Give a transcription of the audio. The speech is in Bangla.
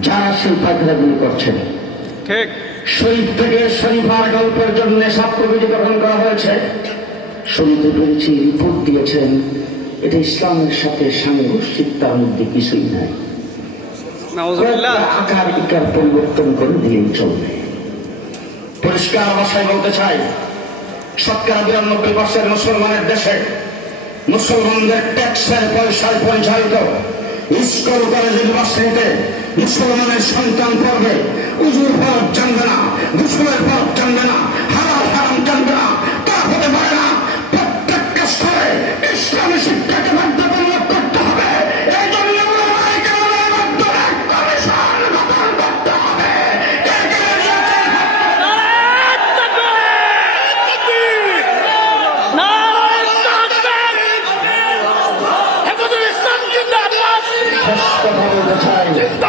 যারা সেই পায়খানাগুলি করছেন। ঠিক। শরীফ থেকে শরীফার গল্পের জন্য সাব কমিটি গঠন করা হয়েছে। শুনতে পেরেছি রিপোর্ট দিয়েছেন এটা ইসলামের সাথে সাংঘর্ষিক, তার মধ্যে কিছুই নাই। নাউজুবিল্লাহ। আকার ইকার পরিবর্তন করে দিলেই চলবে। পরিষ্কার ভাষায় বলতে চাই, 92% মুসলমানের দেশে মুসলমানদের ট্যাক্সের পয়সায় পরিচালিত স্কুল কলেজ ইউনিভার্সিটিতে মুসলমানের সন্তান পড়বে, উজুর ফরজ জানবে না, গোসলের ফরজ জানবে না, হালাল হারাম জানবে না, তা হতে পারে না। প্রত্যেকটা স্তরে ইসলামী